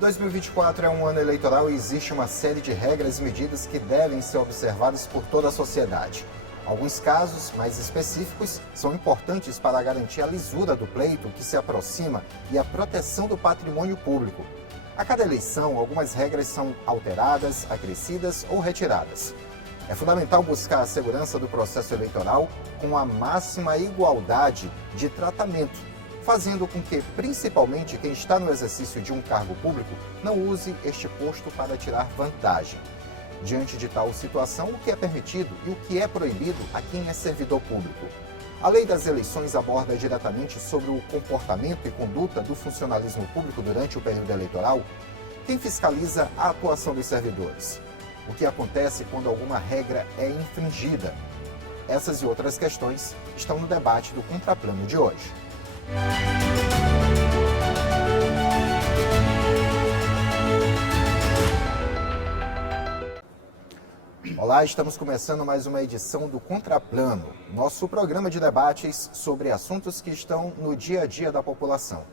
2024 é um ano eleitoral e existe uma série de regras e medidas que devem ser observadas por toda a sociedade. Alguns casos mais específicos são importantes para garantir a lisura do pleito que se aproxima e a proteção do patrimônio público. A cada eleição, algumas regras são alteradas, acrescidas ou retiradas. É fundamental buscar a segurança do processo eleitoral com a máxima igualdade de tratamento, fazendo com que, principalmente, quem está no exercício de um cargo público não use este posto para tirar vantagem. Diante de tal situação, o que é permitido e o que é proibido a quem é servidor público? A Lei das Eleições aborda diretamente sobre o comportamento e conduta do funcionalismo público durante o período eleitoral. Quem fiscaliza a atuação dos servidores? O que acontece quando alguma regra é infringida? Essas e outras questões estão no debate do Contraplano de hoje. Olá, estamos começando mais uma edição do Contraplano, nosso programa de debates sobre assuntos que estão no dia a dia da população.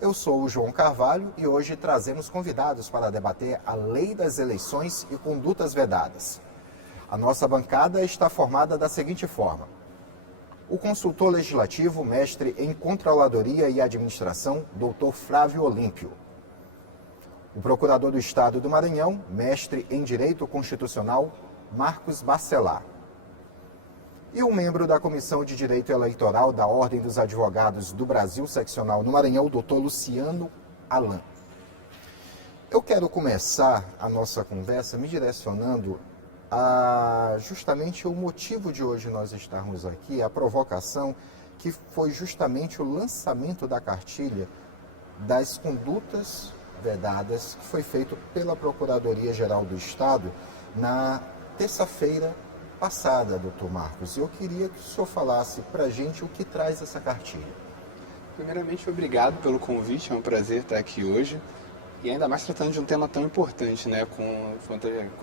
Eu sou o João Carvalho e hoje trazemos convidados para debater a Lei das Eleições e Condutas Vedadas. A nossa bancada está formada da seguinte forma: o consultor legislativo, mestre em Controladoria e Administração, Dr. Flávio Olímpio. O procurador do Estado do Maranhão, mestre em Direito Constitucional, Marcos Bacelar. E o membro da Comissão de Direito Eleitoral da Ordem dos Advogados do Brasil Seccional no Maranhão, Dr. Luciano Alan. Eu quero começar a nossa conversa me direcionando a justamente o motivo de hoje nós estarmos aqui, a provocação que foi justamente o lançamento da cartilha das condutas vedadas, que foi feito pela Procuradoria-Geral do Estado na terça-feira passada, doutor Marcos. Eu queria que o senhor falasse para a gente o que traz essa cartilha. Primeiramente, obrigado pelo convite, é um prazer estar aqui hoje. E ainda mais tratando de um tema tão importante, né, com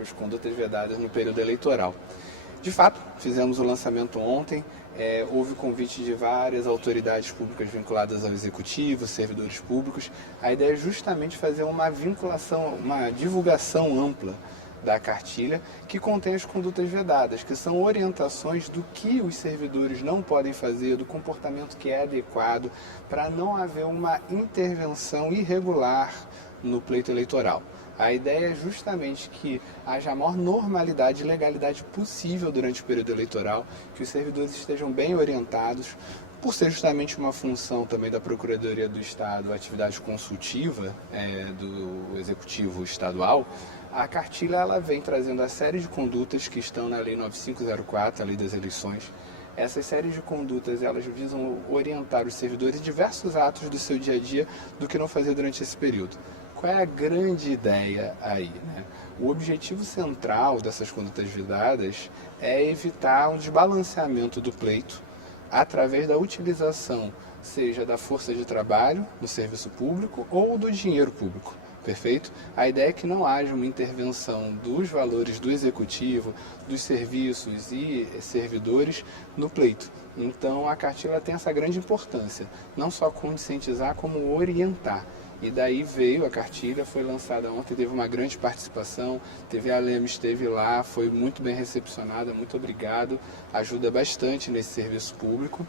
as condutas vedadas no período eleitoral. De fato, fizemos o lançamento ontem, houve convite de várias autoridades públicas vinculadas ao Executivo, servidores públicos. A ideia é justamente fazer uma vinculação, uma divulgação ampla da cartilha que contém as condutas vedadas, que são orientações do que os servidores não podem fazer, do comportamento que é adequado, para não haver uma intervenção irregular no pleito eleitoral. A ideia é justamente que haja a maior normalidade e legalidade possível durante o período eleitoral, que os servidores estejam bem orientados, por ser justamente uma função também da Procuradoria do Estado, a atividade consultiva do Executivo Estadual. A cartilha ela vem trazendo a série de condutas que estão na Lei 9504, a Lei das Eleições. Essas séries de condutas elas visam orientar os servidores em diversos atos do seu dia a dia do que não fazer durante esse período. Qual é a grande ideia aí, né? O objetivo central dessas condutas vedadas é evitar um desbalanceamento do pleito através da utilização, seja da força de trabalho no serviço público ou do dinheiro público. Perfeito? A ideia é que não haja uma intervenção dos valores do executivo, dos serviços e servidores no pleito. Então a cartilha tem essa grande importância, não só conscientizar, como orientar. E daí veio a cartilha, foi lançada ontem, teve uma grande participação, TV Alem esteve lá, foi muito bem recepcionada, muito obrigado, ajuda bastante nesse serviço público.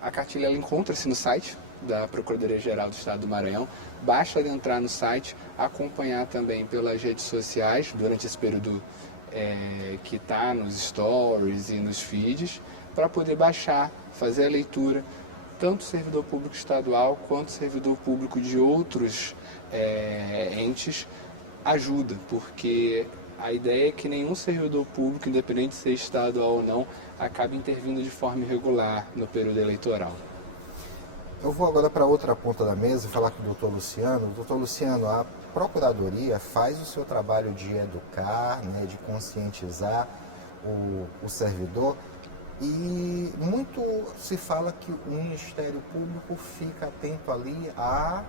A cartilha ela encontra-se no site da Procuradoria-Geral do Estado do Maranhão. Basta entrar no site, acompanhar também pelas redes sociais durante esse período que está nos stories e nos feeds, para poder baixar, fazer a leitura, tanto servidor público estadual quanto servidor público de outros entes ajuda, porque a ideia é que nenhum servidor público, independente de ser estadual ou não, acabe intervindo de forma irregular no período eleitoral. Eu vou agora para outra ponta da mesa e falar com o doutor Luciano. Doutor Luciano, a Procuradoria faz o seu trabalho de educar, né, de conscientizar o servidor, e muito se fala que o Ministério Público fica atento ali a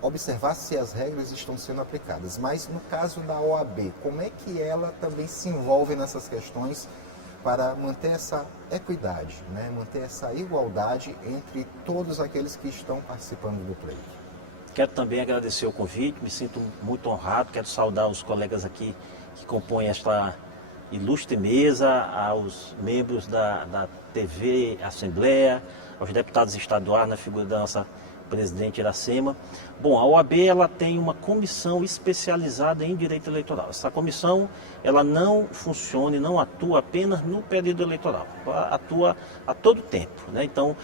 observar se as regras estão sendo aplicadas. Mas no caso da OAB, como é que ela também se envolve nessas questões para manter essa equidade, né? Manter essa igualdade entre todos aqueles que estão participando do pleito. Quero também agradecer o convite, me sinto muito honrado, quero saudar os colegas aqui que compõem esta ilustre mesa, aos membros da TV Assembleia, aos deputados estaduais na figura da nossa presidente Iracema. Bom, a OAB ela tem uma comissão especializada em direito eleitoral. Essa comissão ela não funciona e não atua apenas no período eleitoral, atua a todo tempo, né? Então,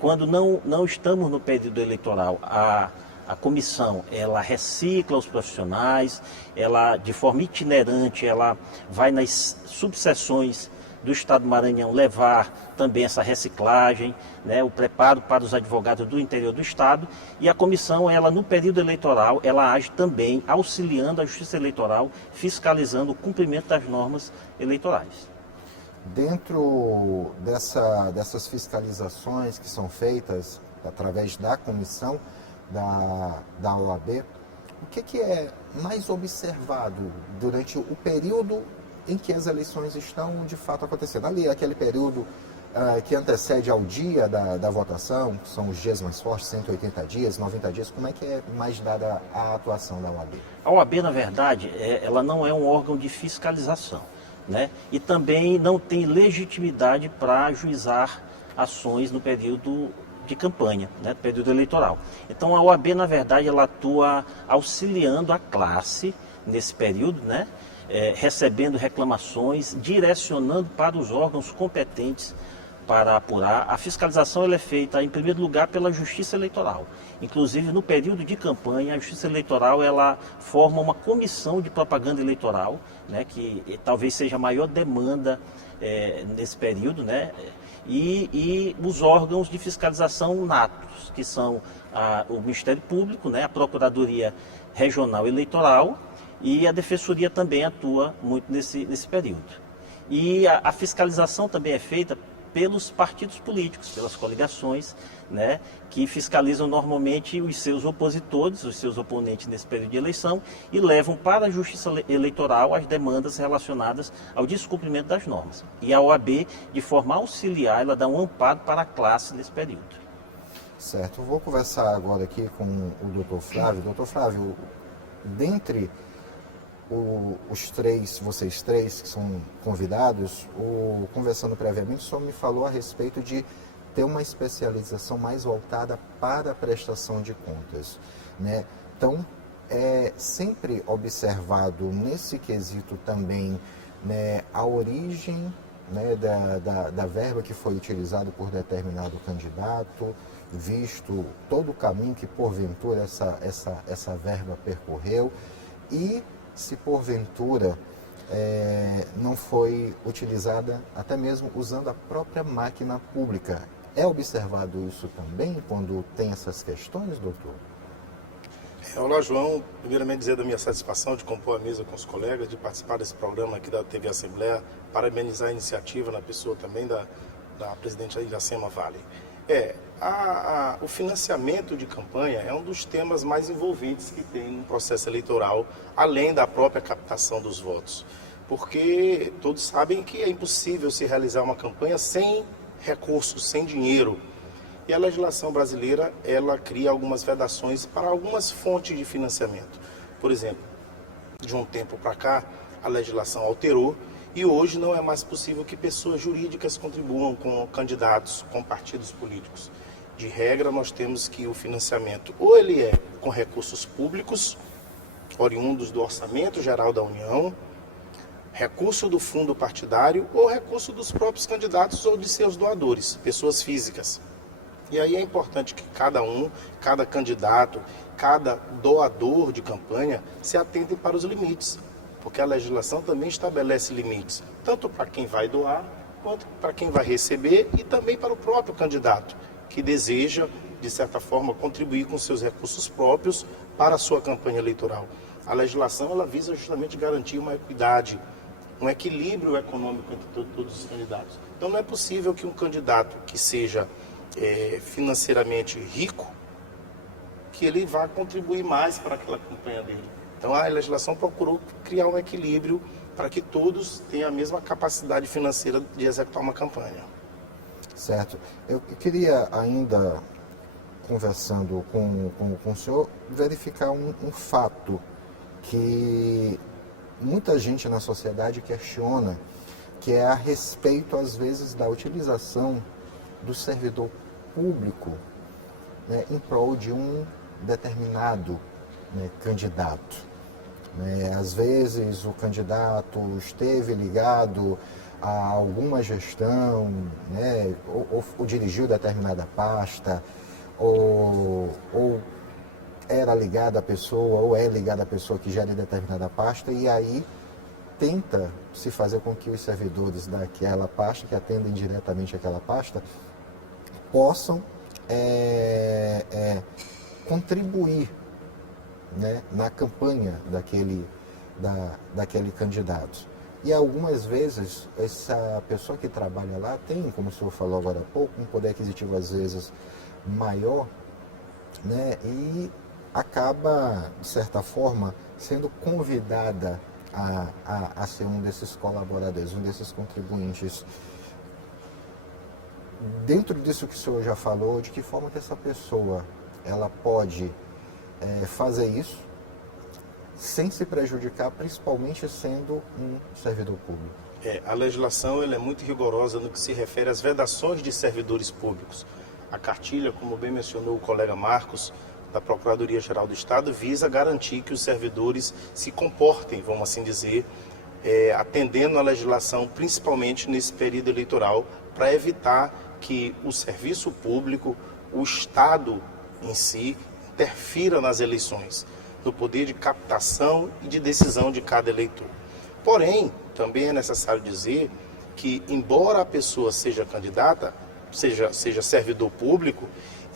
quando não estamos no período eleitoral, a comissão ela recicla os profissionais, ela de forma itinerante ela vai nas subseções do Estado do Maranhão levar também essa reciclagem, né, o preparo para os advogados do interior do Estado, e a comissão, ela no período eleitoral, ela age também auxiliando a Justiça Eleitoral, fiscalizando o cumprimento das normas eleitorais. Dentro dessas fiscalizações que são feitas através da comissão da OAB, o que é mais observado durante o período em que as eleições estão de fato acontecendo? Ali, aquele período que antecede ao dia da votação, que são os dias mais fortes, 180 dias, 90 dias, como é que é mais dada a atuação da OAB? A OAB, na verdade, ela não é um órgão de fiscalização, né? E também não tem legitimidade para ajuizar ações no período de campanha, né, período eleitoral. Então a OAB, na verdade, ela atua auxiliando a classe nesse período, né, recebendo reclamações, direcionando para os órgãos competentes para apurar. A fiscalização ela é feita, em primeiro lugar, pela Justiça Eleitoral. Inclusive, no período de campanha, a Justiça Eleitoral ela forma uma comissão de propaganda eleitoral, né, que talvez seja a maior demanda nesse período, né, e os órgãos de fiscalização natos, que são o Ministério Público, né, a Procuradoria Regional Eleitoral, e a Defensoria também atua muito nesse período. E a fiscalização também é feita pelos partidos políticos, pelas coligações, né, que fiscalizam normalmente os seus opositores, os seus oponentes nesse período de eleição, e levam para a Justiça Eleitoral as demandas relacionadas ao descumprimento das normas. E a OAB, de forma auxiliar, ela dá um amparo para a classe nesse período. Certo, vou conversar agora aqui com o doutor Flávio. Doutor Flávio, dentre vocês três que são convidados, conversando previamente, só me falou a respeito de ter uma especialização mais voltada para a prestação de contas, né? Então, é sempre observado nesse quesito também, né, a origem, né, da verba que foi utilizada por determinado candidato, visto todo o caminho que porventura essa verba percorreu, e se porventura não foi utilizada até mesmo usando a própria máquina pública. É observado isso também quando tem essas questões, doutor? Olá, João. Primeiramente dizer da minha satisfação de compor a mesa com os colegas, de participar desse programa aqui da TV Assembleia, parabenizar a iniciativa na pessoa também da presidente Iracema Vale. O financiamento de campanha é um dos temas mais envolventes que tem no processo eleitoral, além da própria captação dos votos. Porque todos sabem que é impossível se realizar uma campanha sem recursos, sem dinheiro. E a legislação brasileira, ela cria algumas vedações para algumas fontes de financiamento. Por exemplo, de um tempo para cá, a legislação alterou e hoje não é mais possível que pessoas jurídicas contribuam com candidatos, com partidos políticos. De regra, nós temos que o financiamento ou ele é com recursos públicos, oriundos do Orçamento Geral da União, recurso do fundo partidário ou recurso dos próprios candidatos ou de seus doadores, pessoas físicas. E aí é importante que cada candidato, cada doador de campanha se atentem para os limites, porque a legislação também estabelece limites, tanto para quem vai doar, quanto para quem vai receber e também para o próprio candidato, que deseja, de certa forma, contribuir com seus recursos próprios para a sua campanha eleitoral. A legislação ela visa justamente garantir uma equidade, um equilíbrio econômico entre todos os candidatos. Então não é possível que um candidato que seja financeiramente rico, que ele vá contribuir mais para aquela campanha dele. Então a legislação procurou criar um equilíbrio para que todos tenham a mesma capacidade financeira de executar uma campanha. Certo. Eu queria ainda, conversando com o senhor, verificar um fato que muita gente na sociedade questiona, que é a respeito, às vezes, da utilização do servidor público, né, em prol de um determinado, né, candidato. Né? Às vezes o candidato esteve ligado a alguma gestão, né, ou dirigiu determinada pasta, ou era ligado à pessoa, ou é ligado à pessoa que gere determinada pasta, e aí tenta se fazer com que os servidores daquela pasta, que atendem diretamente aquela pasta, possam contribuir, né, na campanha daquele candidato. E algumas vezes essa pessoa que trabalha lá tem, como o senhor falou agora há pouco, um poder aquisitivo às vezes maior, né, e acaba, de certa forma, sendo convidada a ser um desses colaboradores, um desses contribuintes. Dentro disso que o senhor já falou, de que forma que essa pessoa ela pode fazer isso sem se prejudicar, principalmente sendo um servidor público? A legislação ela é muito rigorosa no que se refere às vedações de servidores públicos. A cartilha, como bem mencionou o colega Marcos, da Procuradoria-Geral do Estado, visa garantir que os servidores se comportem, vamos assim dizer, atendendo à legislação, principalmente nesse período eleitoral, para evitar que o serviço público, o Estado em si, interfira nas eleições, no poder de captação e de decisão de cada eleitor. Porém, também é necessário dizer que, embora a pessoa seja candidata, seja servidor público,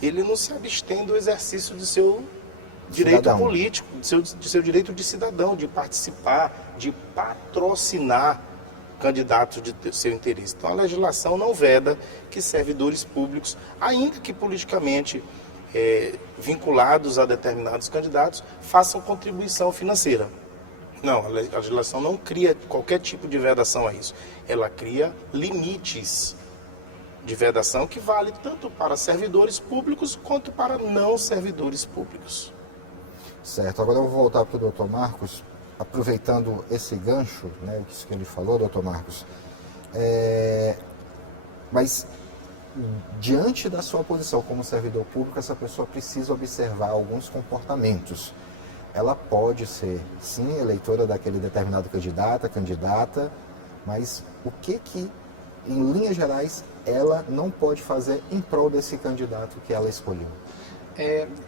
ele não se abstém do exercício do seu direito político, do seu direito de cidadão, de participar, de patrocinar candidatos de seu interesse. Então, a legislação não veda que servidores públicos, ainda que politicamente vinculados a determinados candidatos, façam contribuição financeira. Não, a legislação não cria qualquer tipo de vedação a isso. Ela cria limites de vedação que vale tanto para servidores públicos quanto para não servidores públicos. Certo, agora eu vou voltar para o Dr. Marcos, aproveitando esse gancho, né, isso que ele falou, Dr. Marcos. Mas, diante da sua posição como servidor público, essa pessoa precisa observar alguns comportamentos. Ela pode ser, sim, eleitora daquele determinado candidata, mas o que, em linhas gerais, ela não pode fazer em prol desse candidato que ela escolheu?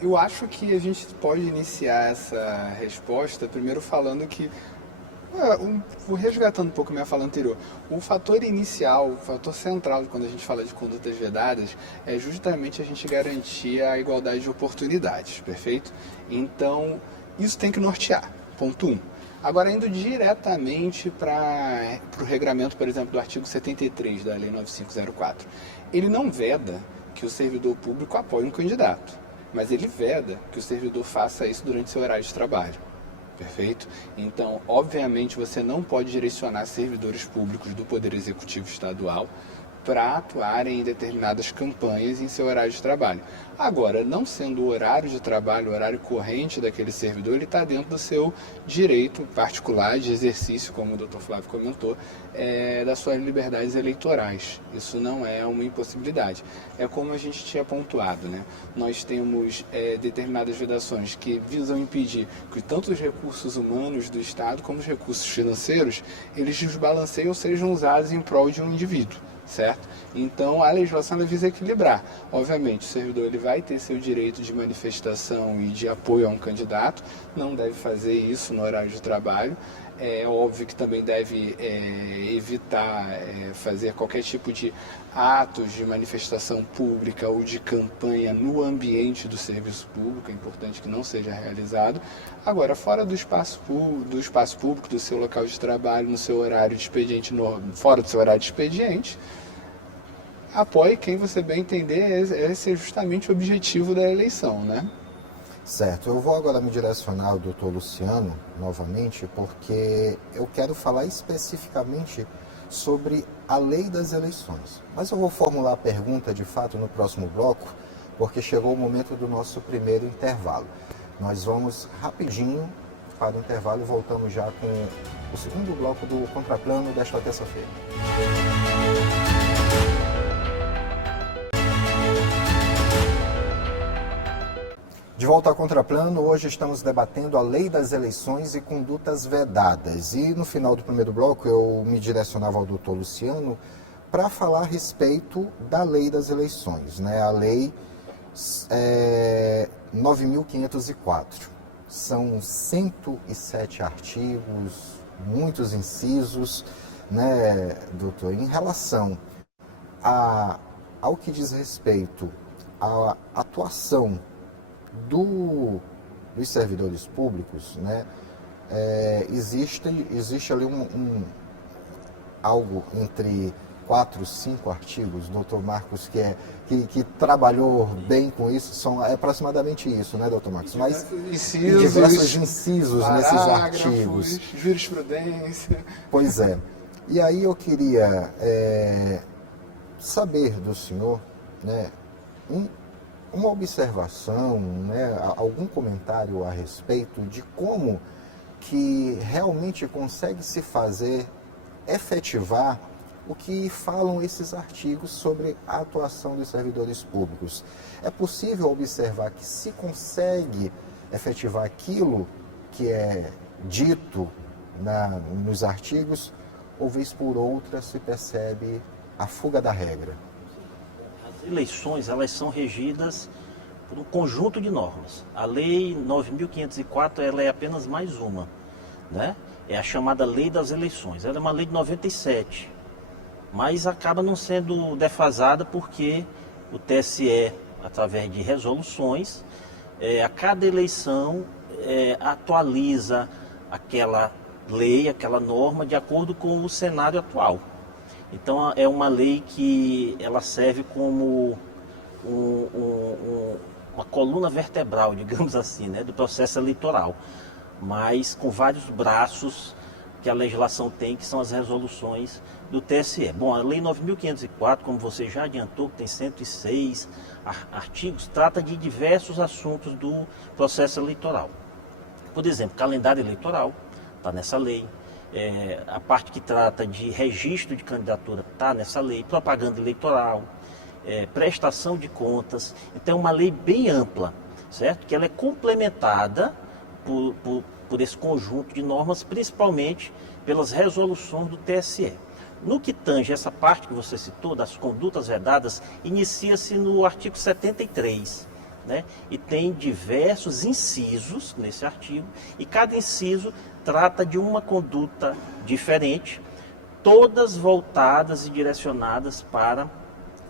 Eu acho que a gente pode iniciar essa resposta primeiro falando que, resgatando um pouco a minha fala anterior, o fator inicial, o fator central quando a gente fala de condutas vedadas é justamente a gente garantir a igualdade de oportunidades, perfeito? Então, isso tem que nortear, ponto 1. Agora, indo diretamente para o regramento, por exemplo, do artigo 73 da Lei 9504, ele não veda que o servidor público apoie um candidato, mas ele veda que o servidor faça isso durante seu horário de trabalho, perfeito? Então, obviamente, você não pode direcionar servidores públicos do Poder Executivo Estadual para atuarem em determinadas campanhas em seu horário de trabalho. Agora, não sendo o horário de trabalho, o horário corrente daquele servidor, ele está dentro do seu direito particular de exercício, como o Dr. Flávio comentou, das suas liberdades eleitorais. Isso não é uma impossibilidade. É como a gente tinha pontuado, né? Nós temos determinadas vedações que visam impedir que tanto os recursos humanos do Estado como os recursos financeiros, eles desbalanceiem ou sejam usados em prol de um indivíduo. Certo? Então, a legislação ela visa equilibrar. Obviamente, o servidor ele vai ter seu direito de manifestação e de apoio a um candidato, não deve fazer isso no horário de trabalho. É óbvio que também deve evitar fazer qualquer tipo de atos de manifestação pública ou de campanha no ambiente do serviço público, é importante que não seja realizado. Agora, fora do espaço público, do seu local de trabalho, no seu horário de expediente, fora do seu horário de expediente, apoie quem você bem entender, esse é justamente o objetivo da eleição, né? Certo, eu vou agora me direcionar ao doutor Luciano novamente, porque eu quero falar especificamente sobre a lei das eleições. Mas eu vou formular a pergunta de fato no próximo bloco, porque chegou o momento do nosso primeiro intervalo. Nós vamos rapidinho para o intervalo e voltamos já com o segundo bloco do Contraplano desta terça-feira. De volta ao Contraplano, hoje estamos debatendo a lei das eleições e condutas vedadas. E no final do primeiro bloco eu me direcionava ao doutor Luciano para falar a respeito da lei das eleições, né? A lei 9.504. São 107 artigos, muitos incisos, né, doutor? Em relação ao que diz respeito à atuação dos servidores públicos, né, existe ali algo entre 4, 5 artigos, doutor Marcos, que trabalhou bem com isso, é aproximadamente isso, né, doutor Marcos? Mas diversos incisos nesses artigos. Jurisprudência. Pois é. E aí eu queria saber do senhor, né, uma observação, né, algum comentário a respeito de como que realmente consegue se fazer efetivar o que falam esses artigos sobre a atuação dos servidores públicos. É possível observar que se consegue efetivar aquilo que é dito nos artigos, ou vez por outra se percebe a fuga da regra? As eleições, elas são regidas por um conjunto de normas. A Lei 9.504, ela é apenas mais uma, né? É a chamada Lei das Eleições. Ela é uma lei de 97, mas acaba não sendo defasada porque o TSE, através de resoluções, a cada eleição atualiza aquela lei, aquela norma, de acordo com o cenário atual. Então é uma lei que ela serve como uma coluna vertebral, digamos assim, né, do processo eleitoral, mas com vários braços que a legislação tem, que são as resoluções do TSE. Bom, a Lei 9.504, como você já adiantou, que tem 106 artigos, trata de diversos assuntos do processo eleitoral. Por exemplo, calendário eleitoral está nessa lei. A parte que trata de registro de candidatura está nessa lei, propaganda eleitoral, prestação de contas. Então é uma lei bem ampla, certo? Que ela é complementada por esse conjunto de normas, principalmente pelas resoluções do TSE. No que tange essa parte que você citou, das condutas vedadas, inicia-se no artigo 73, né? E tem diversos incisos nesse artigo, e cada inciso trata de uma conduta diferente, todas voltadas e direcionadas para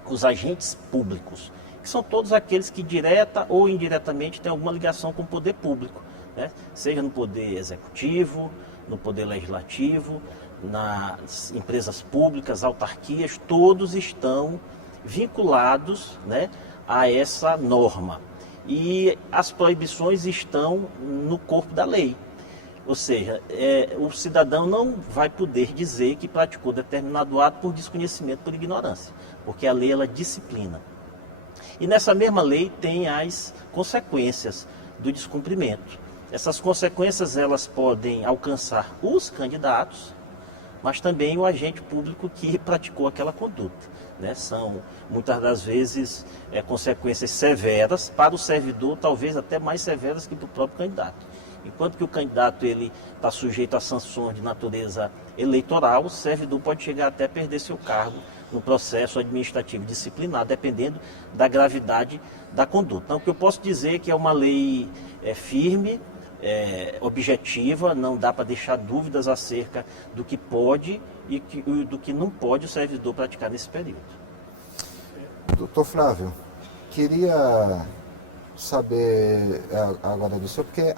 os agentes públicos, que são todos aqueles que direta ou indiretamente têm alguma ligação com o poder público, né? Seja no poder executivo, no poder legislativo, nas empresas públicas, autarquias, todos estão vinculados, né, a essa norma. E as proibições estão no corpo da lei. Ou seja, o cidadão não vai poder dizer que praticou determinado ato por desconhecimento, por ignorância, porque a lei ela disciplina. E nessa mesma lei tem as consequências do descumprimento. Essas consequências elas podem alcançar os candidatos, mas também o agente público que praticou aquela conduta, né? São muitas das vezes consequências severas para o servidor, talvez até mais severas que para o próprio candidato. Enquanto que o candidato ele está sujeito a sanções de natureza eleitoral, o servidor pode chegar até a perder seu cargo no processo administrativo disciplinar, dependendo da gravidade da conduta. Então, o que eu posso dizer é que é uma lei firme, objetiva, não dá para deixar dúvidas acerca do que pode e do que não pode o servidor praticar nesse período. Doutor Flávio, queria saber agora do senhor, porque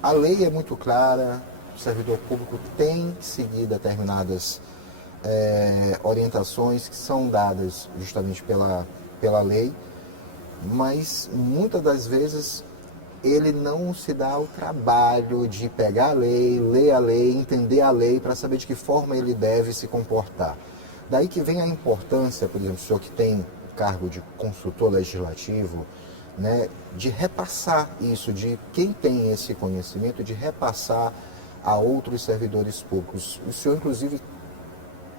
a lei é muito clara, o servidor público tem que seguir determinadas orientações que são dadas justamente pela lei, mas muitas das vezes ele não se dá o trabalho de pegar a lei, ler a lei, entender a lei para saber de que forma ele deve se comportar. Daí que vem a importância, por exemplo, o senhor que tem o cargo de consultor legislativo, né, de repassar isso, de quem tem esse conhecimento, de repassar a outros servidores públicos. O senhor, inclusive,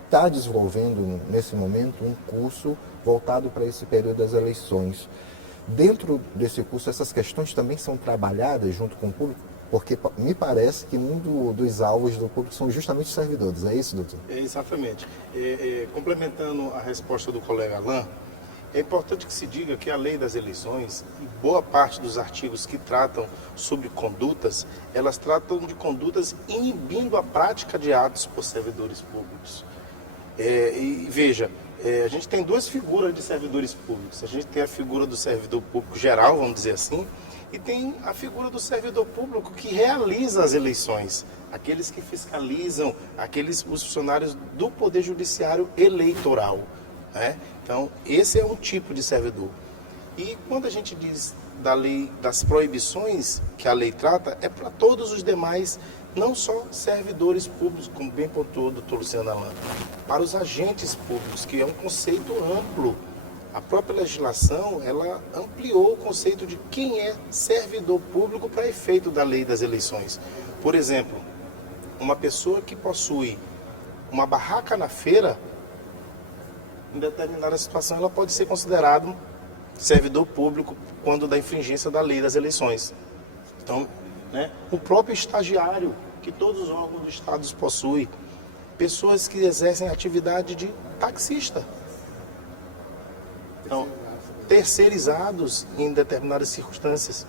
está desenvolvendo, nesse momento, um curso voltado para esse período das eleições. Dentro desse curso, essas questões também são trabalhadas junto com o público, porque me parece que um dos alvos do público são justamente os servidores. É isso, doutor? Exatamente. Complementando a resposta do colega Alain, é importante que se diga que a lei das eleições e boa parte dos artigos que tratam sobre condutas, elas tratam de condutas inibindo a prática de atos por servidores públicos. E veja, a gente tem duas figuras de servidores públicos. A gente tem a figura do servidor público geral, vamos dizer assim, e tem a figura do servidor público que realiza as eleições, aqueles que fiscalizam, os funcionários do Poder Judiciário eleitoral, né? Então, esse é um tipo de servidor. E quando a gente diz da lei, das proibições que a lei trata, é para todos os demais, não só servidores públicos, como bem pontuou o doutor Luciano Alain, para os agentes públicos, que é um conceito amplo. A própria legislação, ela ampliou o conceito de quem é servidor público para efeito da lei das eleições. Por exemplo, uma pessoa que possui uma barraca na feira, em determinada situação, ela pode ser considerada servidor público quando da infringência da lei das eleições. Então, né, o próprio estagiário, que todos os órgãos do Estado possuem, pessoas que exercem atividade de taxista. Então, terceirizados em determinadas circunstâncias,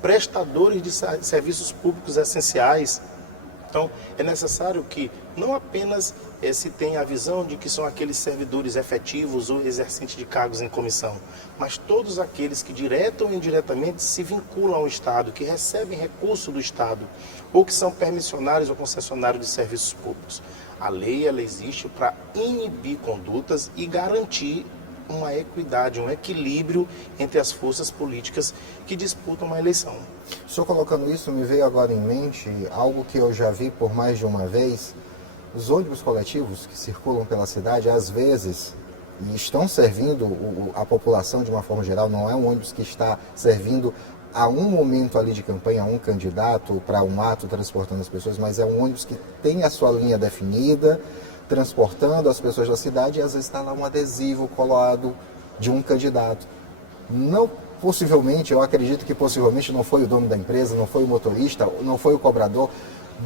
prestadores de serviços públicos essenciais. Então, é necessário que não apenas se tenha a visão de que são aqueles servidores efetivos ou exercentes de cargos em comissão, mas todos aqueles que direta ou indiretamente se vinculam ao Estado, que recebem recurso do Estado, ou que são permissionários ou concessionários de serviços públicos. A lei, ela existe para inibir condutas e garantir uma equidade, um equilíbrio entre as forças políticas que disputam uma eleição. O senhor colocando isso, me veio agora em mente algo que eu já vi por mais de uma vez. Os ônibus coletivos que circulam pela cidade, às vezes, e estão servindo a população de uma forma geral, não é um ônibus que está servindo a um momento ali de campanha, a um candidato para um ato transportando as pessoas, mas é um ônibus que tem a sua linha definida, transportando as pessoas da cidade, e às vezes está lá um adesivo colado de um candidato. Não, possivelmente, eu acredito que possivelmente não foi o dono da empresa, não foi o motorista, não foi o cobrador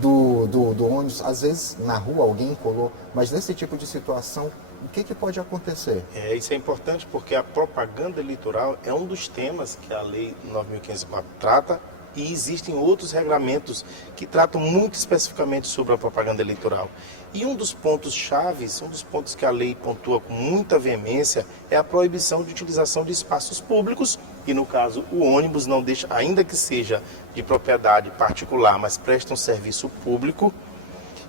do ônibus. Às vezes na rua alguém colou, mas nesse tipo de situação, o que pode acontecer? Isso é importante porque a propaganda eleitoral é um dos temas que a Lei 9.504 trata, e existem outros regramentos que tratam muito especificamente sobre a propaganda eleitoral. E um dos pontos chaves, um dos pontos que a lei pontua com muita veemência, é a proibição de utilização de espaços públicos, e no caso o ônibus não deixa, ainda que seja de propriedade particular, mas presta um serviço público,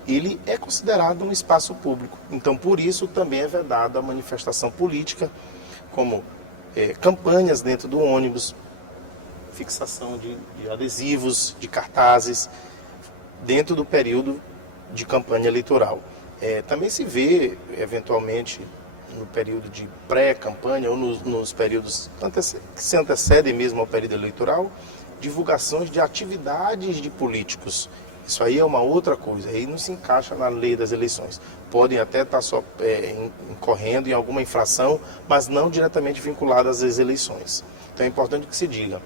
ele é considerado um espaço público. Então, por isso, também é vedada a manifestação política, como campanhas dentro do ônibus, fixação de adesivos, de cartazes, dentro do período de campanha eleitoral. Também se vê, eventualmente, no período de pré-campanha ou nos períodos que se antecedem mesmo ao período eleitoral, divulgações de atividades de políticos. Isso aí é uma outra coisa, aí não se encaixa na lei das eleições. Podem até estar só incorrendo em alguma infração, mas não diretamente vinculadas às eleições. Então é importante que se diga,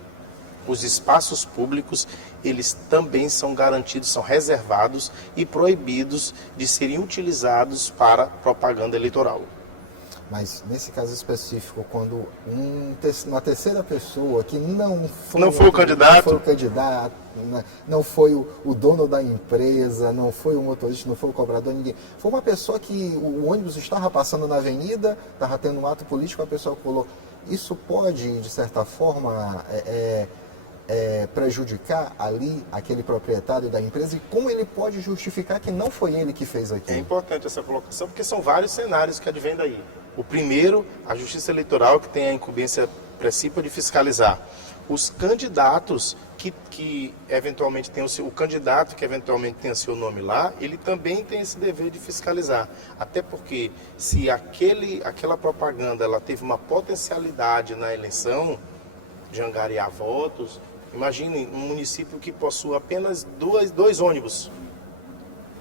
os espaços públicos, eles também são garantidos, são reservados e proibidos de serem utilizados para propaganda eleitoral. Mas nesse caso específico, quando uma terceira pessoa que não foi o candidato, não foi o dono da empresa, não foi o motorista, não foi o cobrador, ninguém. Foi uma pessoa que o ônibus estava passando na avenida, estava tendo um ato político, a pessoa pulou. Isso pode, de certa forma, prejudicar ali aquele proprietário da empresa, e como ele pode justificar que não foi ele que fez aquilo? É importante essa colocação, porque são vários cenários que advêm daí. O primeiro, a Justiça Eleitoral, que tem a incumbência participa de fiscalizar. Os candidatos que eventualmente tem o candidato que eventualmente tem o seu nome lá, ele também tem esse dever de fiscalizar. Até porque se aquela propaganda ela teve uma potencialidade na eleição de angariar votos, imagine um município que possua apenas dois ônibus.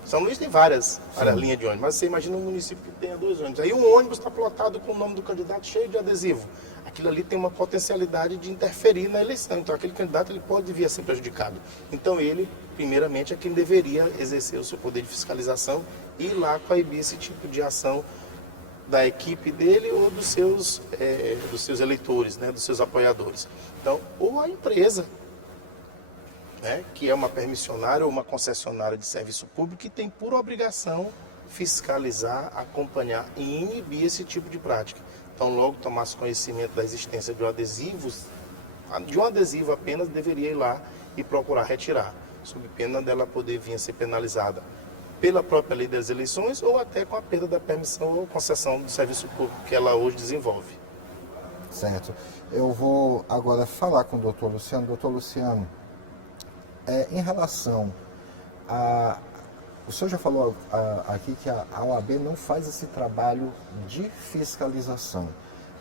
São Luís tem várias linhas de ônibus, mas você imagina um município que tenha 2 ônibus. Aí um ônibus está plotado com o nome do candidato cheio de adesivo. Aquilo ali tem uma potencialidade de interferir na eleição. Então aquele candidato ele pode vir a ser prejudicado. Então ele, primeiramente, é quem deveria exercer o seu poder de fiscalização e ir lá coibir esse tipo de ação da equipe dele ou dos seus eleitores, né, dos seus apoiadores. Então, ou a empresa, né, que é uma permissionária ou uma concessionária de serviço público que tem por obrigação fiscalizar, acompanhar e inibir esse tipo de prática. Então, logo tomasse conhecimento da existência de um adesivo apenas, deveria ir lá e procurar retirar, sob pena dela poder vir a ser penalizada pela própria lei das eleições ou até com a perda da permissão ou concessão do serviço público que ela hoje desenvolve. Certo. Eu vou agora falar com o doutor Luciano. Doutor Luciano, em relação a... O senhor já falou aqui que a OAB não faz esse trabalho de fiscalização.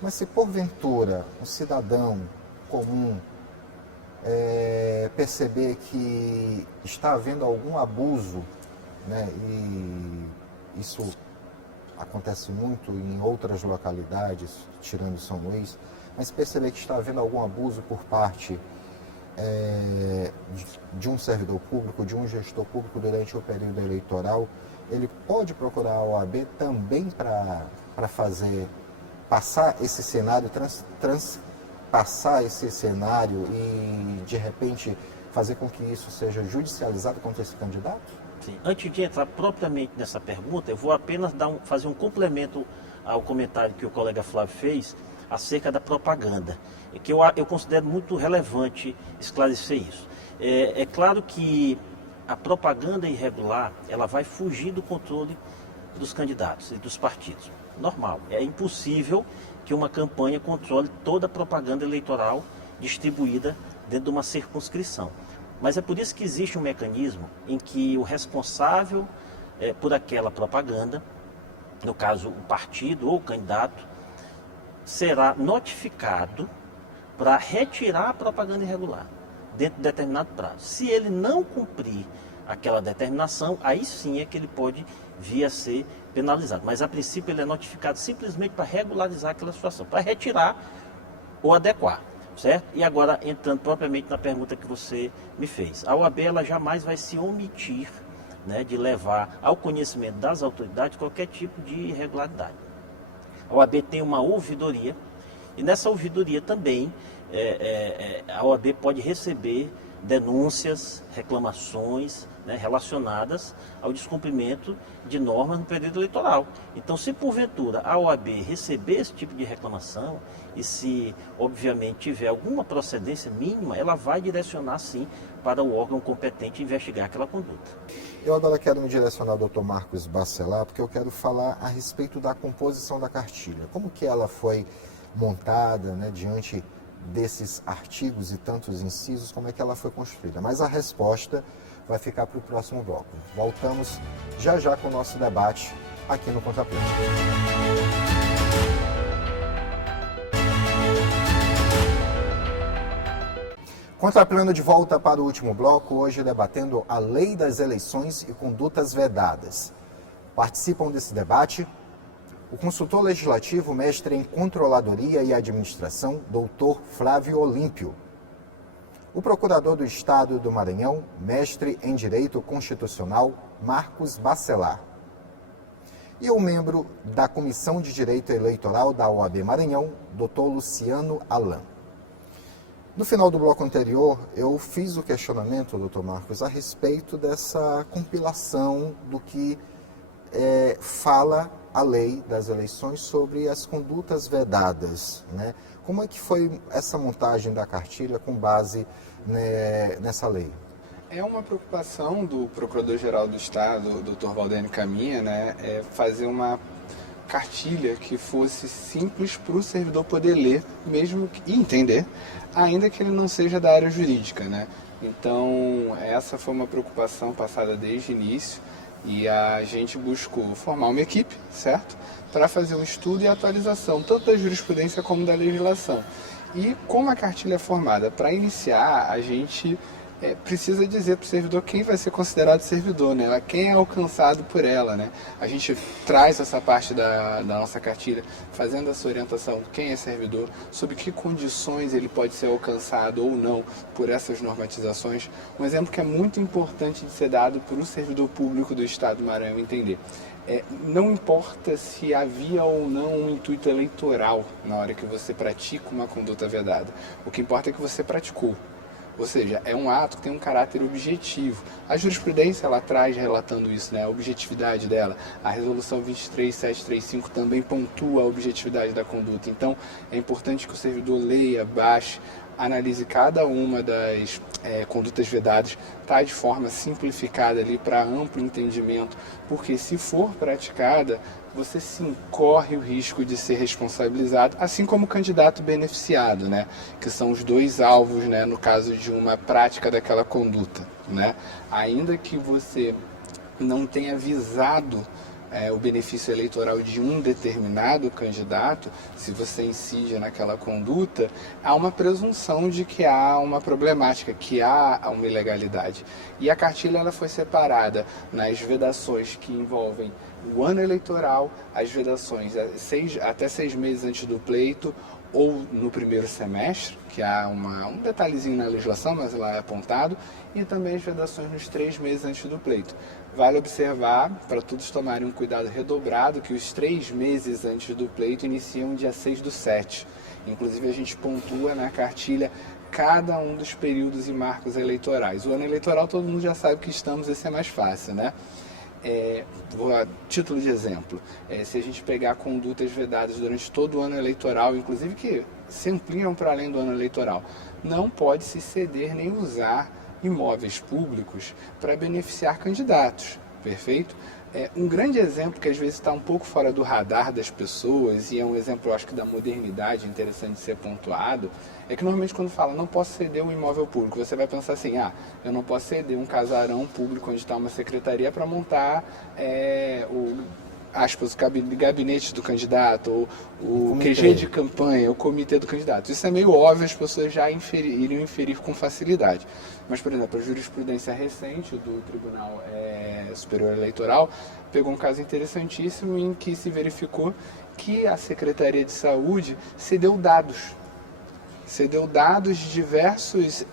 Mas se porventura um cidadão comum perceber que está havendo algum abuso, né, e isso acontece muito em outras localidades, tirando São Luís, mas perceber que está havendo algum abuso por parte de um servidor público, de um gestor público durante o período eleitoral, ele pode procurar a OAB também para passar esse cenário, transpassar esse cenário e, de repente, fazer com que isso seja judicializado contra esse candidato? Sim. Antes de entrar propriamente nessa pergunta, eu vou apenas fazer um complemento ao comentário que o colega Flávio fez acerca da propaganda, que eu considero muito relevante esclarecer isso. É claro que a propaganda irregular, ela vai fugir do controle dos candidatos e dos partidos. Normal. É impossível que uma campanha controle toda a propaganda eleitoral distribuída dentro de uma circunscrição. Mas é por isso que existe um mecanismo em que o responsável por aquela propaganda, no caso o partido ou o candidato, será notificado para retirar a propaganda irregular dentro de determinado prazo. Se ele não cumprir aquela determinação, aí sim é que ele pode vir a ser penalizado. Mas a princípio ele é notificado simplesmente para regularizar aquela situação, para retirar ou adequar, certo? E agora, entrando propriamente na pergunta que você me fez, a OAB ela jamais vai se omitir, né, de levar ao conhecimento das autoridades qualquer tipo de irregularidade. A OAB tem uma ouvidoria e nessa ouvidoria também a OAB pode receber denúncias, reclamações, né, relacionadas ao descumprimento de normas no período eleitoral. Então, se porventura a OAB receber esse tipo de reclamação e se, obviamente, tiver alguma procedência mínima, ela vai direcionar, sim, para o órgão competente investigar aquela conduta. Eu agora quero me direcionar ao Dr. Marcos Bacelar, porque eu quero falar a respeito da composição da cartilha. Como que ela foi montada, né, diante desses artigos e tantos incisos, como é que ela foi construída? Mas a resposta vai ficar para o próximo bloco. Voltamos já com o nosso debate aqui no Contraplano. Contraplano de volta para o último bloco, hoje debatendo a Lei das Eleições e Condutas Vedadas. Participam desse debate o consultor legislativo, mestre em Controladoria e Administração, doutor Flávio Olímpio. O procurador do Estado do Maranhão, mestre em Direito Constitucional, Marcos Bacelar. E o membro da Comissão de Direito Eleitoral da OAB Maranhão, doutor Luciano Alan. No final do bloco anterior, eu fiz o questionamento, doutor Marcos, a respeito dessa compilação do que fala a lei das eleições sobre as condutas vedadas, né? Como é que foi essa montagem da cartilha com base, né, nessa lei? É uma preocupação do Procurador-Geral do Estado, Dr. Valdênio Caminha, né, fazer uma cartilha que fosse simples para o servidor poder ler e entender, ainda que ele não seja da área jurídica, né? Então, essa foi uma preocupação passada desde o início e a gente buscou formar uma equipe, certo? Para fazer um estudo e atualização, tanto da jurisprudência como da legislação. E como a cartilha é formada para iniciar, a gente precisa dizer para o servidor quem vai ser considerado servidor, né? Quem é alcançado por ela, né? A gente traz essa parte da nossa cartilha, fazendo essa orientação, quem é servidor, sob que condições ele pode ser alcançado ou não por essas normatizações. Um exemplo que é muito importante de ser dado para o servidor público do Estado do Maranhão entender. Não importa se havia ou não um intuito eleitoral na hora que você pratica uma conduta vedada. O que importa é que você praticou. Ou seja, é um ato que tem um caráter objetivo. A jurisprudência ela traz relatando isso, né? A objetividade dela. A resolução 23735 também pontua a objetividade da conduta. Então, é importante que o servidor leia, baixe, analise cada uma das condutas vedadas, tá de forma simplificada ali para amplo entendimento, porque se for praticada, você sim corre o risco de ser responsabilizado, assim como o candidato beneficiado, né? Que são os dois alvos, né? No caso de uma prática daquela conduta, né? Ainda que você não tenha visado o benefício eleitoral de um determinado candidato, se você incide naquela conduta, há uma presunção de que há uma problemática, que há uma ilegalidade. E a cartilha ela foi separada nas vedações que envolvem o ano eleitoral, as vedações até 6 meses antes do pleito, ou no primeiro semestre, que há um detalhezinho na legislação, mas lá é apontado, e também as vedações nos 3 meses antes do pleito. Vale observar, para todos tomarem um cuidado redobrado, que os 3 meses antes do pleito iniciam dia 6/7. Inclusive a gente pontua na cartilha cada um dos períodos e marcos eleitorais. O ano eleitoral todo mundo já sabe que estamos, esse é mais fácil, né? Título de exemplo, se a gente pegar condutas vedadas durante todo o ano eleitoral, inclusive que se ampliam para além do ano eleitoral, não pode se ceder nem usar imóveis públicos para beneficiar candidatos, perfeito? Um grande exemplo que às vezes está um pouco fora do radar das pessoas, e é um exemplo, eu acho que da modernidade, interessante de ser pontuado, é que normalmente quando fala não posso ceder um imóvel público, você vai pensar assim, eu não posso ceder um casarão público onde está uma secretaria para montar o gabinete do candidato, ou o QG de campanha, o comitê do candidato. Isso é meio óbvio, as pessoas já iriam inferir com facilidade. Mas, por exemplo, a jurisprudência recente do Tribunal Superior Eleitoral pegou um caso interessantíssimo em que se verificou que a Secretaria de Saúde cedeu dados de diversos,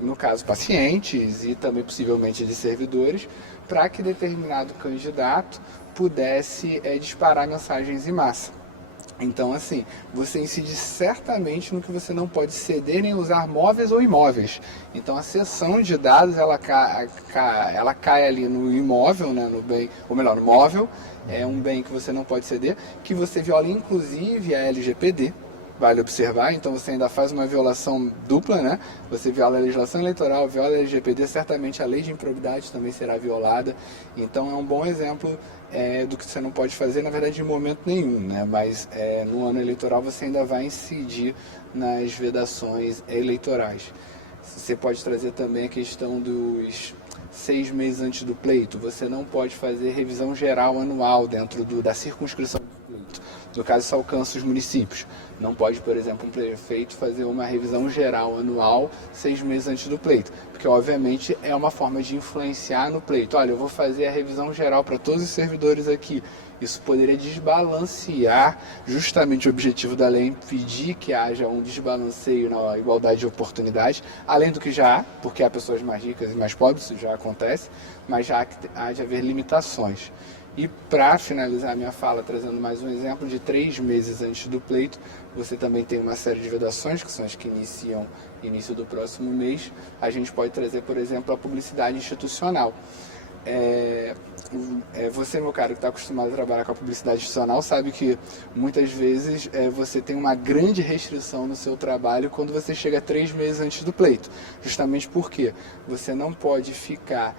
no caso, pacientes e também possivelmente de servidores, para que determinado candidato pudesse disparar mensagens em massa. Então, assim, você incide certamente no que você não pode ceder nem usar móveis ou imóveis. Então, a cessão de dados, ela cai ali no imóvel, né, no bem, ou melhor, no móvel, é um bem que você não pode ceder, que você viola inclusive a LGPD. Vale observar, então você ainda faz uma violação dupla, né? Você viola a legislação eleitoral, viola a LGPD, certamente a lei de improbidade também será violada. Então é um bom exemplo do que você não pode fazer, na verdade, em momento nenhum, né? Mas no ano eleitoral você ainda vai incidir nas vedações eleitorais. Você pode trazer também a questão dos 6 meses antes do pleito. Você não pode fazer revisão geral anual dentro da circunscrição do pleito. No caso, isso alcança os municípios. Não pode, por exemplo, um prefeito fazer uma revisão geral anual 6 meses antes do pleito, porque, obviamente, é uma forma de influenciar no pleito. Olha, eu vou fazer a revisão geral para todos os servidores aqui. Isso poderia desbalancear justamente o objetivo da lei, impedir que haja um desbalanceio na igualdade de oportunidades, além do que já há, porque há pessoas mais ricas e mais pobres, isso já acontece, mas já há de haver limitações. E para finalizar minha fala, trazendo mais um exemplo, de 3 meses antes do pleito, você também tem uma série de vedações, que são as que iniciam início do próximo mês. A gente pode trazer, por exemplo, a publicidade institucional. Você, meu cara, que está acostumado a trabalhar com a publicidade institucional, sabe que muitas vezes você tem uma grande restrição no seu trabalho quando você chega 3 meses antes do pleito. Justamente porque você não pode ficar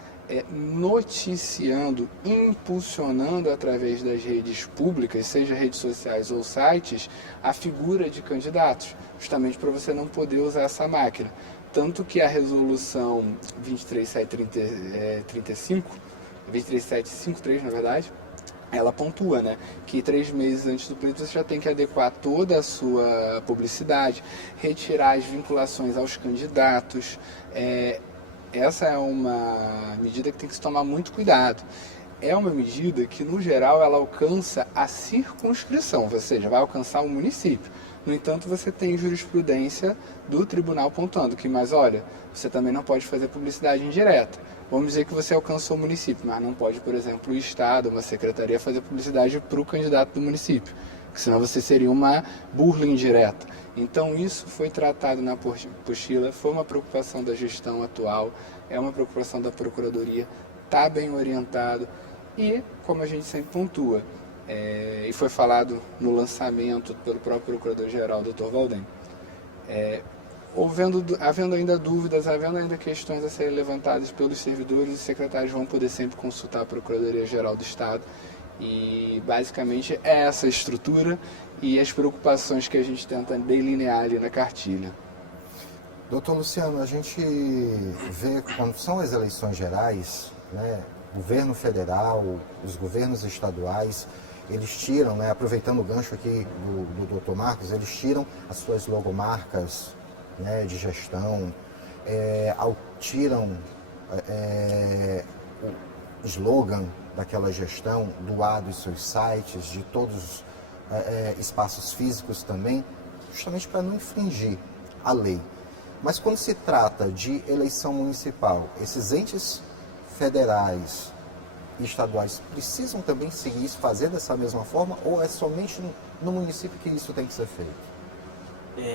noticiando, impulsionando através das redes públicas, seja redes sociais ou sites, a figura de candidatos, justamente para você não poder usar essa máquina. Tanto que a resolução 23753, na verdade, ela pontua, né, que 3 meses antes do pleito você já tem que adequar toda a sua publicidade, retirar as vinculações aos candidatos. Essa é uma medida que tem que se tomar muito cuidado. É uma medida que, no geral, ela alcança a circunscrição, ou seja, vai alcançar o município. No entanto, você tem jurisprudência do tribunal pontuando que, mas olha, você também não pode fazer publicidade indireta. Vamos dizer que você alcançou o município, mas não pode, por exemplo, o Estado, uma secretaria, fazer publicidade para o candidato do município, porque senão você seria uma burla indireta. Então isso foi tratado na apostila, foi uma preocupação da gestão atual, é uma preocupação da Procuradoria, está bem orientado e, como a gente sempre pontua, e foi falado no lançamento pelo próprio Procurador-Geral, Dr. Valdem, havendo ainda dúvidas, havendo ainda questões a serem levantadas pelos servidores, os secretários vão poder sempre consultar a Procuradoria-Geral do Estado. E basicamente é essa estrutura e as preocupações que a gente tenta delinear ali na cartilha. Doutor Luciano, a gente vê quando são as eleições gerais, né, governo federal, os governos estaduais, eles tiram, né, aproveitando o gancho aqui do doutor Marcos, eles tiram as suas logomarcas, né, de gestão, tiram o slogan daquela gestão, doar dos seus sites, de todos os espaços físicos também, justamente para não infringir a lei. Mas quando se trata de eleição municipal, esses entes federais e estaduais precisam também seguir isso, fazer dessa mesma forma, ou é somente no município que isso tem que ser feito?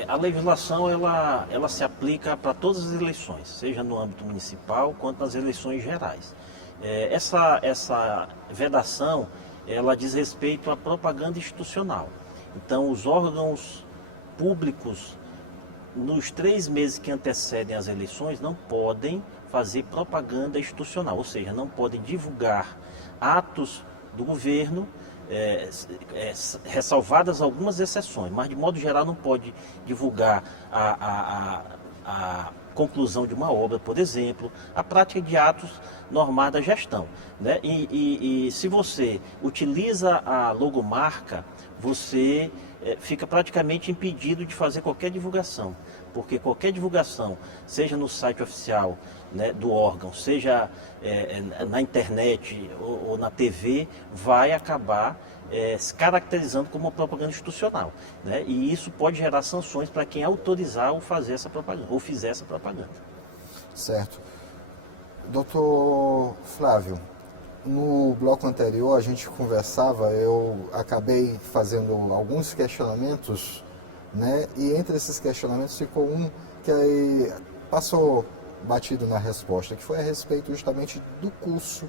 A legislação ela se aplica para todas as eleições, seja no âmbito municipal quanto nas eleições gerais. Essa vedação, ela diz respeito à propaganda institucional. Então, os órgãos públicos, nos 3 meses que antecedem as eleições, não podem fazer propaganda institucional, ou seja, não podem divulgar atos do governo, ressalvadas algumas exceções, mas de modo geral não pode divulgar a conclusão de uma obra, por exemplo, a prática de atos normais da gestão, né? E se você utiliza a logomarca, você fica praticamente impedido de fazer qualquer divulgação, porque qualquer divulgação, seja no site oficial, né, do órgão, seja na internet ou na TV, vai acabar se caracterizando como uma propaganda institucional, né? E isso pode gerar sanções para quem autorizar ou fazer essa propaganda, ou fizer essa propaganda. Certo. Doutor Flávio, no bloco anterior a gente conversava, eu acabei fazendo alguns questionamentos, né? E entre esses questionamentos ficou um que aí passou batido na resposta, que foi a respeito justamente do curso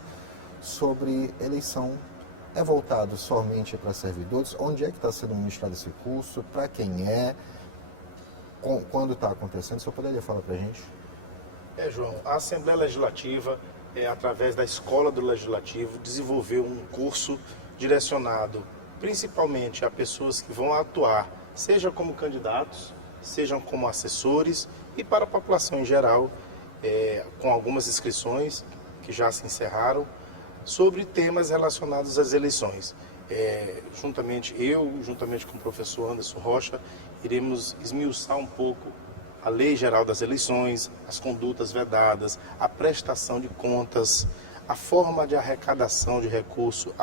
sobre eleição. É voltado somente para servidores? Onde é que está sendo ministrado esse curso? Para quem é? Quando está acontecendo? Você poderia falar para a gente? João, a Assembleia Legislativa, através da Escola do Legislativo, desenvolveu um curso direcionado principalmente a pessoas que vão atuar, seja como candidatos, sejam como assessores e para a população em geral, com algumas inscrições que já se encerraram, sobre temas relacionados às eleições. Juntamente com o professor Anderson Rocha, iremos esmiuçar um pouco a Lei Geral das Eleições, as condutas vedadas, a prestação de contas, a forma de arrecadação de recurso,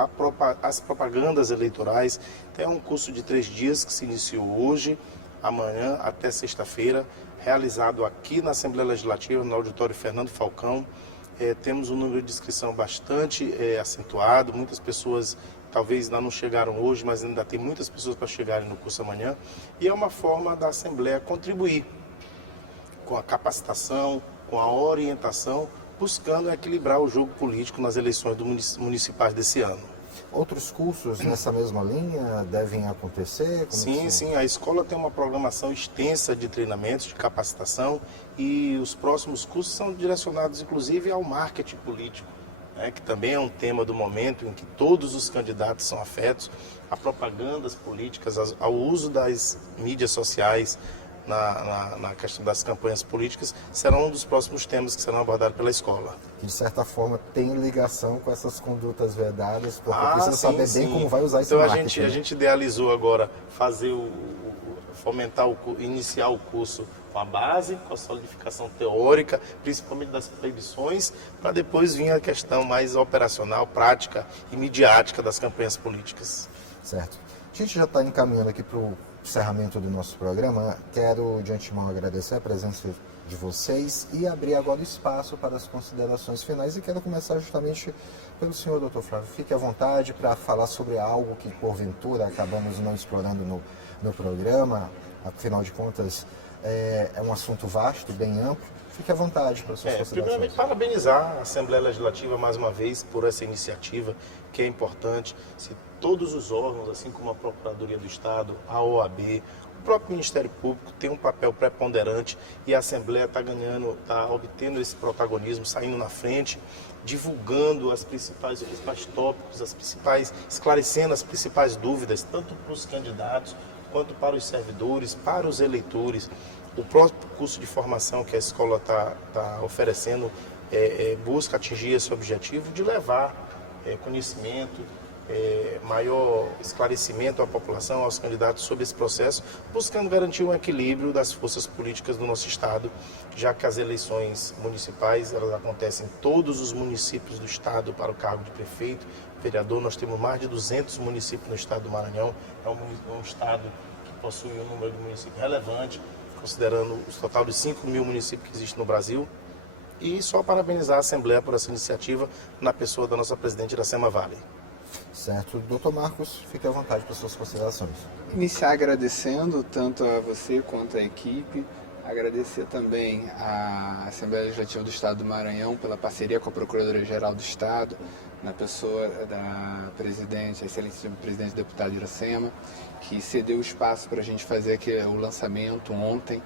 as propagandas eleitorais. Então, é um curso de 3 dias que se iniciou hoje, amanhã até sexta-feira, realizado aqui na Assembleia Legislativa, no auditório Fernando Falcão. Temos um número de inscrição bastante acentuado, muitas pessoas talvez ainda não chegaram hoje, mas ainda tem muitas pessoas para chegarem no curso amanhã. E é uma forma da Assembleia contribuir com a capacitação, com a orientação, buscando equilibrar o jogo político nas eleições municipais desse ano. Outros cursos nessa mesma linha devem acontecer? Sim, a escola tem uma programação extensa de treinamentos, de capacitação, e os próximos cursos são direcionados inclusive ao marketing político, né, que também é um tema do momento em que todos os candidatos são afetos, a propagandas políticas, ao uso das mídias sociais na questão das campanhas políticas, serão um dos próximos temas que serão abordados pela escola. Que de certa forma tem ligação com essas condutas vedadas, porque precisa saber bem como vai usar esse marketing. Então a gente idealizou agora fazer iniciar o curso com a base, com a solidificação teórica, principalmente das proibições, para depois vir a questão mais operacional, prática e midiática das campanhas políticas. Certo. A gente já está encaminhando aqui para o encerramento do nosso programa. Quero de antemão agradecer a presença de vocês e abrir agora espaço para as considerações finais, e quero começar justamente pelo senhor, Dr. Flávio. Fique à vontade para falar sobre algo que porventura acabamos não explorando no programa. Afinal de contas, é um assunto vasto, bem amplo. Fique à vontade para as suas considerações. Primeiramente, parabenizar a Assembleia Legislativa mais uma vez por essa iniciativa, que é importante. Se todos os órgãos, assim como a Procuradoria do Estado, a OAB, o próprio Ministério Público tem um papel preponderante, e a Assembleia está obtendo esse protagonismo, saindo na frente, divulgando os principais tópicos, esclarecendo as principais dúvidas, tanto para os candidatos quanto para os servidores, para os eleitores. O próprio curso de formação que a escola está oferecendo busca atingir esse objetivo de levar conhecimento, maior esclarecimento à população, aos candidatos sobre esse processo, buscando garantir um equilíbrio das forças políticas do nosso estado, já que as eleições municipais elas acontecem em todos os municípios do estado para o cargo de prefeito, vereador. Nós temos mais de 200 municípios no estado do Maranhão, é um estado que possui um número de municípios relevante, considerando o total de 5 mil municípios que existem no Brasil. E só parabenizar a Assembleia por essa iniciativa, na pessoa da nossa presidente Iracema Vale. Certo. Doutor Marcos, fique à vontade para suas considerações. Iniciar agradecendo tanto a você quanto a equipe, agradecer também à Assembleia Legislativa do Estado do Maranhão pela parceria com a Procuradoria-Geral do Estado, na pessoa da presidente, a excelentíssima presidente deputada Iracema, que cedeu espaço para a gente fazer aqui o lançamento ontem,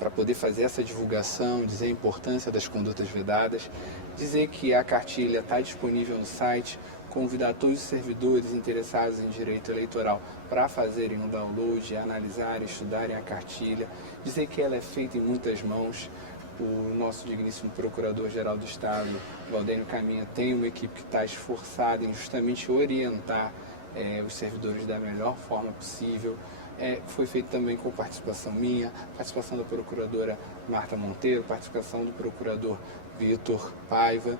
para poder fazer essa divulgação, dizer a importância das condutas vedadas, dizer que a cartilha está disponível no site, convidar todos os servidores interessados em direito eleitoral para fazerem um download, analisarem, estudarem a cartilha, dizer que ela é feita em muitas mãos. O nosso digníssimo Procurador-Geral do Estado, Valdênio Caminha, tem uma equipe que está esforçada em justamente orientar os servidores da melhor forma possível. Foi feito também com participação minha, participação da Procuradora Marta Monteiro, participação do Procurador Vitor Paiva.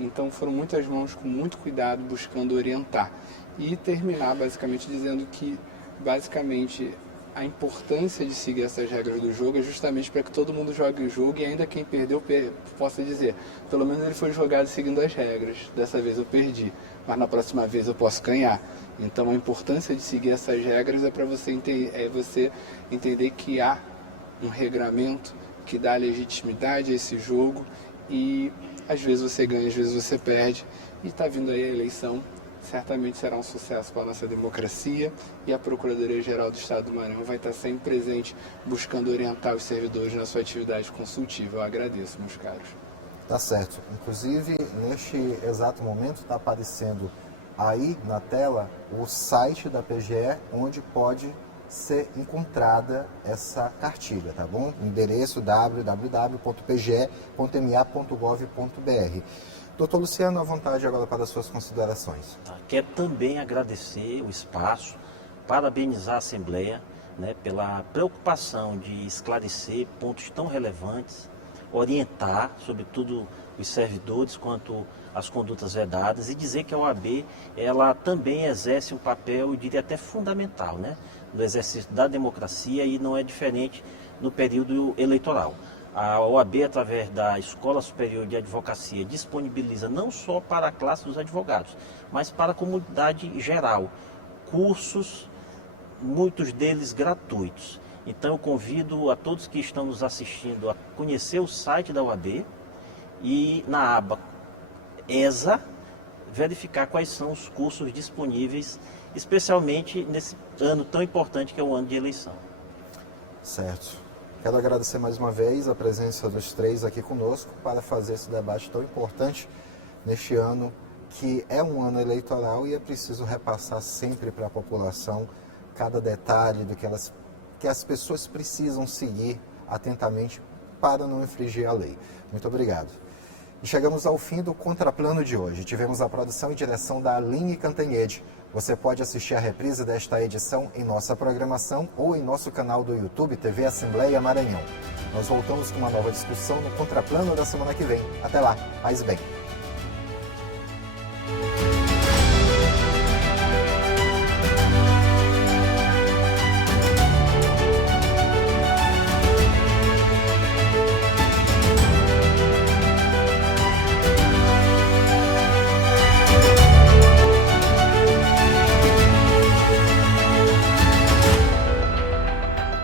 Então foram muitas mãos com muito cuidado buscando orientar. E terminar basicamente dizendo que a importância de seguir essas regras do jogo é justamente para que todo mundo jogue o jogo, e ainda quem perdeu possa dizer, pelo menos ele foi jogado seguindo as regras, dessa vez eu perdi, mas na próxima vez eu posso ganhar. Então a importância de seguir essas regras é para você entender que há um regramento que dá legitimidade a esse jogo, e às vezes você ganha, às vezes você perde, e está vindo aí a eleição. Certamente será um sucesso para a nossa democracia, e a Procuradoria-Geral do Estado do Maranhão vai estar sempre presente, buscando orientar os servidores na sua atividade consultiva. Eu agradeço, meus caros. Tá certo. Inclusive, neste exato momento, está aparecendo aí na tela o site da PGE, onde pode ser encontrada essa cartilha, tá bom? O endereço www.pge.ma.gov.br. Doutor Luciano, à vontade agora para as suas considerações. Quero também agradecer o espaço, parabenizar a Assembleia, pela preocupação de esclarecer pontos tão relevantes, orientar, sobretudo, os servidores quanto às condutas vedadas, e dizer que a OAB ela também exerce um papel, eu diria até fundamental, no exercício da democracia, e não é diferente no período eleitoral. A OAB, através da Escola Superior de Advocacia, disponibiliza não só para a classe dos advogados, mas para a comunidade geral, cursos, muitos deles gratuitos. Então eu convido a todos que estão nos assistindo a conhecer o site da OAB, e na aba ESA, verificar quais são os cursos disponíveis, especialmente nesse ano tão importante que é o ano de eleição. Certo. Quero agradecer mais uma vez a presença dos três aqui conosco para fazer esse debate tão importante neste ano, que é um ano eleitoral e é preciso repassar sempre para a população cada detalhe do que as pessoas precisam seguir atentamente para não infringir a lei. Muito obrigado. E chegamos ao fim do Contraplano de hoje. Tivemos a produção e direção da Aline Cantanhede. Você pode assistir a reprise desta edição em nossa programação ou em nosso canal do YouTube TV Assembleia Maranhão. Nós voltamos com uma nova discussão no Contraplano da semana que vem. Até lá, paz e bem.